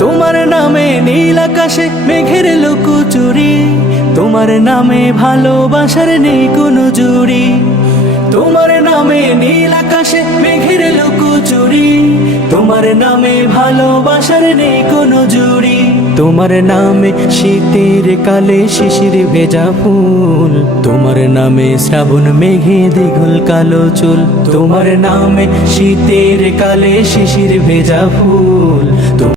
তোমার নামে নীল আকাশে মেঘের লুকোচুরি, তোমার নামে ভালোবাসার নেই কোনো জুড়ি। তোমার নামে নীল আকাশে মেঘের লুকোচুরি, তোমার নামে ভালোবাসার নেই কোনো জুড়ি। তোমার নামে শীতের কালে শিশির ভেজা ফুল, তোমার নামে শ্রাবণ মেঘে দ্বিগুল কালো চুল। তোমার নামে শীতের কালে শিশির ভেজা ফুল।